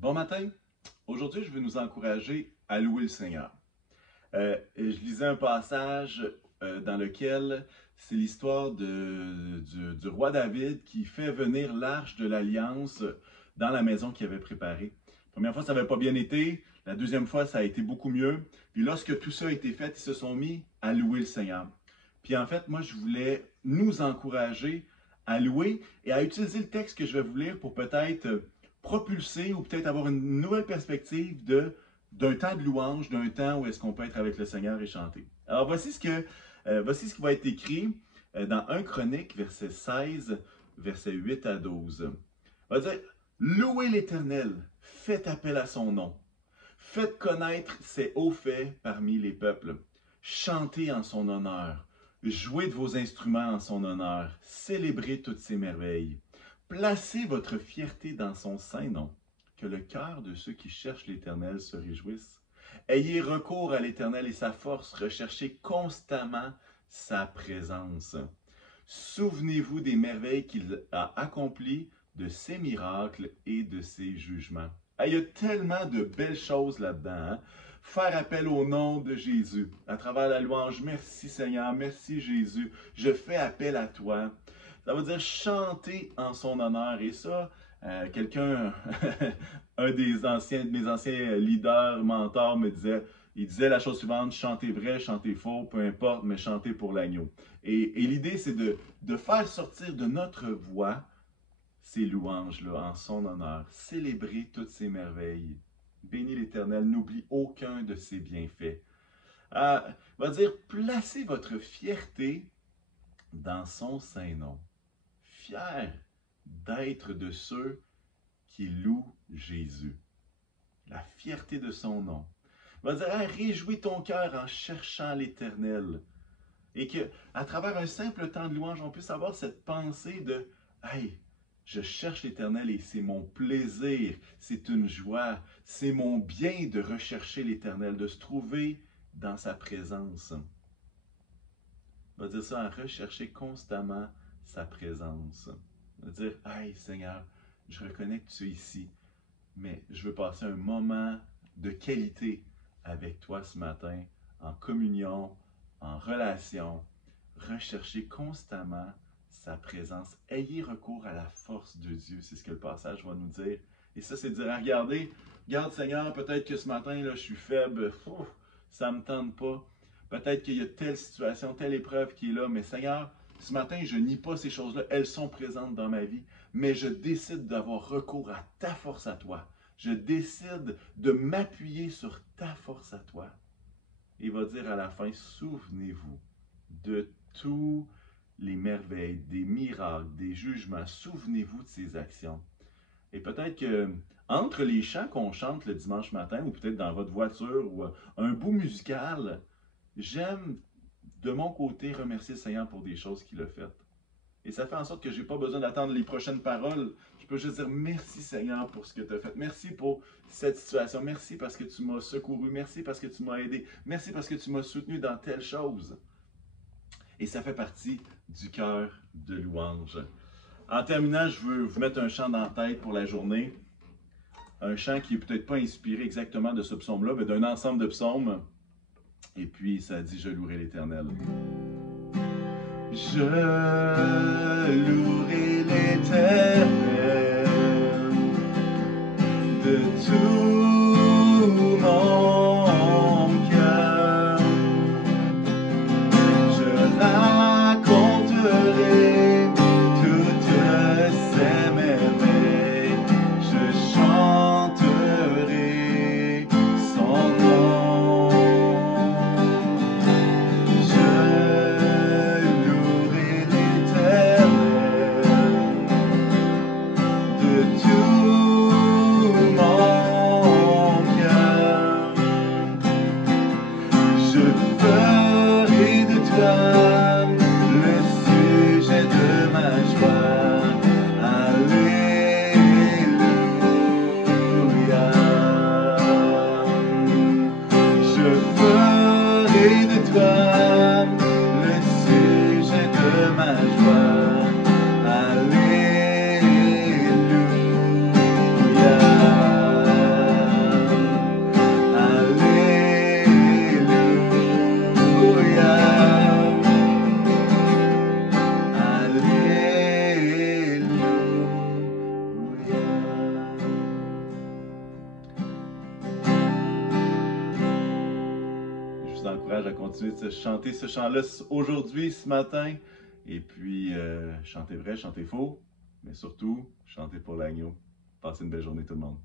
Bon matin. Aujourd'hui, je veux nous encourager à louer le Seigneur. Je lisais un passage dans lequel c'est l'histoire du roi David qui fait venir l'arche de l'Alliance dans la maison qu'il avait préparée. La première fois, ça n'avait pas bien été. La deuxième fois, ça a été beaucoup mieux. Puis lorsque tout ça a été fait, ils se sont mis à louer le Seigneur. Puis en fait, moi, je voulais nous encourager à louer et à utiliser le texte que je vais vous lire pour peut-être propulser ou peut-être avoir une nouvelle perspective d'un temps de louange, d'un temps où est-ce qu'on peut être avec le Seigneur et chanter. Alors voici ce qui va être écrit dans 1 Chronique, verset 16, verset 8 à 12. On va dire, louez l'Éternel, faites appel à son nom, faites connaître ses hauts faits parmi les peuples, chantez en son honneur, jouez de vos instruments en son honneur, célébrez toutes ses merveilles. Placez votre fierté dans son saint nom, que le cœur de ceux qui cherchent l'Éternel se réjouisse. Ayez recours à l'Éternel et sa force, recherchez constamment sa présence. Souvenez-vous des merveilles qu'il a accomplies, de ses miracles et de ses jugements. Il y a tellement de belles choses là-dedans. Hein? Faire appel au nom de Jésus, à travers la louange. Merci Seigneur, merci Jésus, je fais appel à toi. Ça veut dire chanter en son honneur. Et ça, quelqu'un, un de mes anciens leaders, mentors, il disait la chose suivante, chantez vrai, chantez faux, peu importe, mais chantez pour l'agneau. Et l'idée, c'est de faire sortir de notre voix ces louanges-là en son honneur. Célébrer toutes ses merveilles. Bénis l'Éternel, n'oublie aucun de ses bienfaits. Va dire, placez votre fierté dans son saint nom. Fier d'être de ceux qui louent Jésus. La fierté de son nom. Va dire, réjouis ton cœur en cherchant l'Éternel. Et qu'à travers un simple temps de louange, on puisse avoir cette pensée de, hey, je cherche l'Éternel et c'est mon plaisir, c'est une joie, c'est mon bien de rechercher l'Éternel, de se trouver dans sa présence. On va dire ça en rechercher constamment sa présence. On va dire, hey Seigneur, je reconnais que tu es ici, mais je veux passer un moment de qualité avec toi ce matin, en communion, en relation, rechercher constamment sa présence. Ayez recours à la force de Dieu, c'est ce que le passage va nous dire. Et ça, c'est de dire, regardez, regarde Seigneur, peut-être que ce matin, là, je suis faible, ça ne me tente pas. Peut-être qu'il y a telle situation, telle épreuve qui est là, mais Seigneur, ce matin, je nie pas ces choses-là, elles sont présentes dans ma vie, mais je décide d'avoir recours à ta force à toi. Je décide de m'appuyer sur ta force à toi. Et il va dire à la fin, souvenez-vous de tous les merveilles, des miracles, des jugements. Souvenez-vous de ces actions. Et peut-être que entre les chants qu'on chante le dimanche matin, ou peut-être dans votre voiture, ou un bout musical, j'aime de mon côté remercier le Seigneur pour des choses qu'il a faites. Et ça fait en sorte que je n'ai pas besoin d'attendre les prochaines paroles. Je peux juste dire merci Seigneur pour ce que tu as fait. Merci pour cette situation. Merci parce que tu m'as secouru. Merci parce que tu m'as aidé. Merci parce que tu m'as soutenu dans telle chose. Et ça fait partie du cœur de louange. En terminant, je veux vous mettre un chant dans la tête pour la journée. Un chant qui n'est peut-être pas inspiré exactement de ce psaume-là, mais d'un ensemble de psaumes. Et puis, ça dit « Je louerai l'Éternel ». Je louerai l'Éternel de tout mon cœur. Je raconterai toutes ses merveilles. Je chanterai son nom. Je louerai l'Éternel encourage à continuer de chanter ce chant-là aujourd'hui, ce matin. Et puis, chantez vrai, chantez faux, mais surtout, chantez pour l'agneau. Passez une belle journée tout le monde.